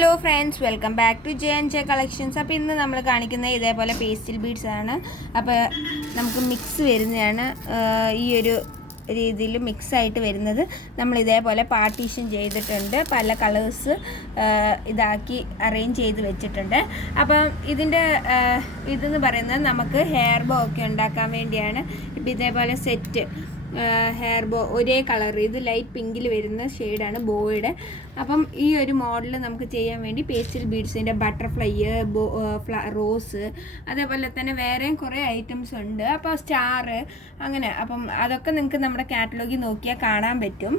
Hello friends, welcome back to J collections. അപ്പോൾ ഇന്ന് നമ്മൾ കാണിക്കുന്നത് ഇതേപോലെ പേസ്റ്റൽ ബീഡ്സ് ആണ്. അപ്പോൾ നമുക്ക് മിക്സ് വരുന്നതാണ്. ഈ ഒരു രീതിയിൽ മിക്സ് ആയിട്ട് വരുന്നത് നമ്മൾ ഇതേപോലെ പാർട്ടീഷൻ ചെയ്തിട്ടുണ്ട്. പല കളേഴ്സ് ഇതാക്കി അറേഞ്ച് ചെയ്ത് വെച്ചിട്ടുണ്ട്. അപ്പം ഇതിൻ്റെ ഇതെന്ന് പറയുന്നത് നമുക്ക് ഹെയർ ബോ ഒക്കെ ഉണ്ടാക്കാൻ വേണ്ടിയാണ്. ഇപ്പം ഇതേപോലെ സെറ്റ് ഹെയർ ബോ ഒരേ കളർ, ഇത് ലൈറ്റ് പിങ്കിൽ വരുന്ന ഷെയ്ഡാണ് ബോയുടെ. അപ്പം ഈ ഒരു മോഡൽ നമുക്ക് ചെയ്യാൻ വേണ്ടി പേസ്റ്റൽ ബീഡ്സിൻ്റെ ബട്ടർഫ്ലൈ, റോസ്, അതേപോലെ തന്നെ വേറെയും കുറേ ഐറ്റംസ് ഉണ്ട്. അപ്പോൾ സ്റ്റാർ അങ്ങനെ. അപ്പം അതൊക്കെ നിങ്ങൾക്ക് നമ്മുടെ കാറ്റലോഗിൽ നോക്കിയാൽ കാണാൻ പറ്റും.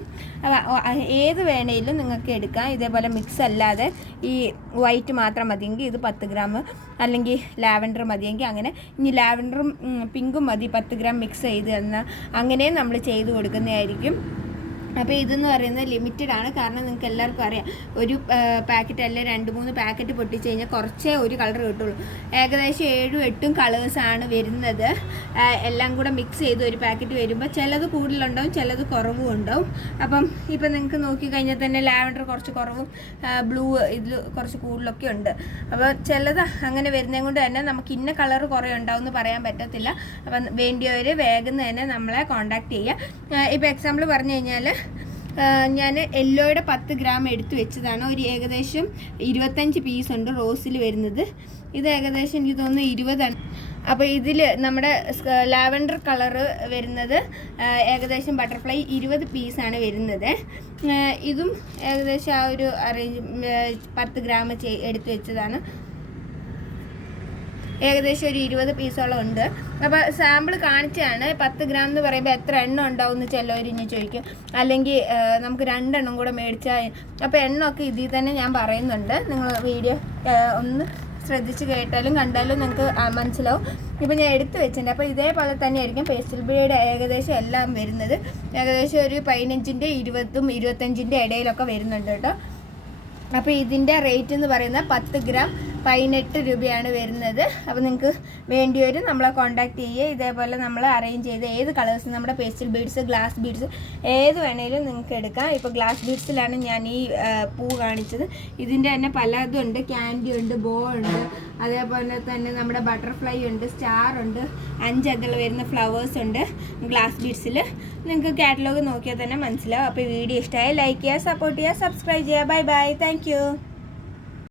ഏത് വേണേലും നിങ്ങൾക്ക് എടുക്കാം. ഇതേപോലെ മിക്സ് അല്ലാതെ ഈ വൈറ്റ് മാത്രം മതിയെങ്കിൽ ഇത് 10 ഗ്രാം, അല്ലെങ്കിൽ ലാവൻഡർ മതിയെങ്കിൽ അങ്ങനെ. ഇനി ലാവൻഡറും പിങ്കും മതി 10 ഗ്രാം മിക്സ് ചെയ്ത് തന്നാൽ അങ്ങനെ നമ്മൾ ചെയ്ത് കൊടുക്കുന്നതായിരിക്കും. അപ്പോൾ ഇതെന്ന് പറയുന്നത് ലിമിറ്റഡ് ആണ്. കാരണം നിങ്ങൾക്ക് എല്ലാവർക്കും അറിയാം, ഒരു പാക്കറ്റ് അല്ലെ 2-3 പാക്കറ്റ് പൊട്ടിച്ച് കഴിഞ്ഞാൽ കുറച്ചേ ഒരു കളർ കിട്ടുള്ളൂ. ഏകദേശം 7-8 കളേഴ്സാണ് വരുന്നത്. എല്ലാം കൂടെ മിക്സ് ചെയ്ത് ഒരു പാക്കറ്റ് വരുമ്പോൾ ചിലത് കൂടുതലുണ്ടാവും, ചിലത് കുറവും ഉണ്ടാവും. അപ്പം ഇപ്പം നിങ്ങൾക്ക് നോക്കിക്കഴിഞ്ഞാൽ തന്നെ ലാവൻഡർ കുറച്ച് കുറവും, ബ്ലൂ ഇതിൽ കുറച്ച് കൂടുതലൊക്കെ ഉണ്ട്. അപ്പോൾ ചിലത് അങ്ങനെ വരുന്നത് കൊണ്ട് തന്നെ നമുക്ക് ഇന്ന കളർ കുറേ ഉണ്ടാവും എന്ന് പറയാൻ പറ്റത്തില്ല. അപ്പം വേണ്ടിയവർ വേഗം തന്നെ നമ്മളെ കോൺടാക്ട് ചെയ്യുക. ഇപ്പോൾ എക്സാമ്പിൾ പറഞ്ഞു കഴിഞ്ഞാൽ ഞാൻ യെല്ലോയുടെ 10 ഗ്രാം എടുത്ത് വെച്ചതാണ്. ഒരു ഏകദേശം 25 പീസ് ഉണ്ട് റോസിൽ വരുന്നത്. ഇത് ഏകദേശം എനിക്ക് തോന്നുന്നു 20 ആണ്. അപ്പോൾ ഇതിൽ നമ്മുടെ ലാവൻഡർ കളറ് വരുന്നത് ഏകദേശം ബട്ടർഫ്ലൈ 20 പീസാണ് വരുന്നത്. ഇതും ഏകദേശം ആ ഒരു അറേഞ്ച് 10 ഗ്രാം എടുത്ത് വെച്ചതാണ്. ഏകദേശം ഒരു 20 പീസോളം ഉണ്ട്. അപ്പോൾ സാമ്പിൾ കാണിച്ചാണ്. 10 ഗ്രാം എന്ന് പറയുമ്പോൾ എത്ര എണ്ണം ഉണ്ടാവും എന്ന് ചിലവർ ഇനി ചോദിക്കും. അല്ലെങ്കിൽ നമുക്ക് 2 എണ്ണം കൂടെ മേടിച്ചാൽ. അപ്പോൾ എണ്ണമൊക്കെ ഇതിൽ തന്നെ ഞാൻ പറയുന്നുണ്ട്. നിങ്ങൾ വീഡിയോ ഒന്ന് ശ്രദ്ധിച്ച് കേട്ടാലും കണ്ടാലും നിങ്ങൾക്ക് മനസ്സിലാവും. ഇപ്പോൾ ഞാൻ എടുത്ത് വെച്ചിട്ടുണ്ട്. അപ്പോൾ ഇതേപോലെ തന്നെയായിരിക്കും പേസ്റ്റൽ ബീഡ് ഏകദേശം എല്ലാം വരുന്നത്. ഏകദേശം ഒരു 15-ൻ്റെ 20-ഉം 25-ൻ്റെ ഇടയിലൊക്കെ വരുന്നുണ്ട് കേട്ടോ. അപ്പോൾ ഇതിൻ്റെ റേറ്റ് എന്ന് പറയുന്നത് 10 ഗ്രാം 18 രൂപയാണ് വരുന്നത്. അപ്പോൾ നിങ്ങൾക്ക് വേണ്ടിയവർ നമ്മളെ കോൺടാക്ട് ചെയ്യുക. ഇതേപോലെ നമ്മൾ അറേഞ്ച് ചെയ്ത് ഏത് കളേഴ്സ് നമ്മുടെ പേസ്റ്റൽ ബീഡ്സ്, ഗ്ലാസ് ബീഡ്സ് ഏത് വേണേലും നിങ്ങൾക്ക് എടുക്കാം. ഇപ്പോൾ ഗ്ലാസ് ബീഡ്സിലാണ് ഞാൻ ഈ പൂ കാണിച്ചത്. ഇതിൻ്റെ തന്നെ പലതും ഉണ്ട്. ക്യാൻഡി ഉണ്ട്, ബോ ഉണ്ട്, അതേപോലെ തന്നെ നമ്മുടെ ബട്ടർഫ്ലൈ ഉണ്ട്, സ്റ്റാർ ഉണ്ട്, 5 അതിൽ വരുന്ന ഫ്ലവേഴ്സ് ഉണ്ട് ഗ്ലാസ് ബീഡ്സിൽ. നിങ്ങൾക്ക് കാറ്റലോഗ് നോക്കിയാൽ തന്നെ മനസ്സിലാവും. അപ്പോൾ വീഡിയോ ഇഷ്ടമായി ലൈക്ക് ചെയ്യുക, സപ്പോർട്ട് ചെയ്യുക, സബ്സ്ക്രൈബ് ചെയ്യുക. Bye bye, thank you.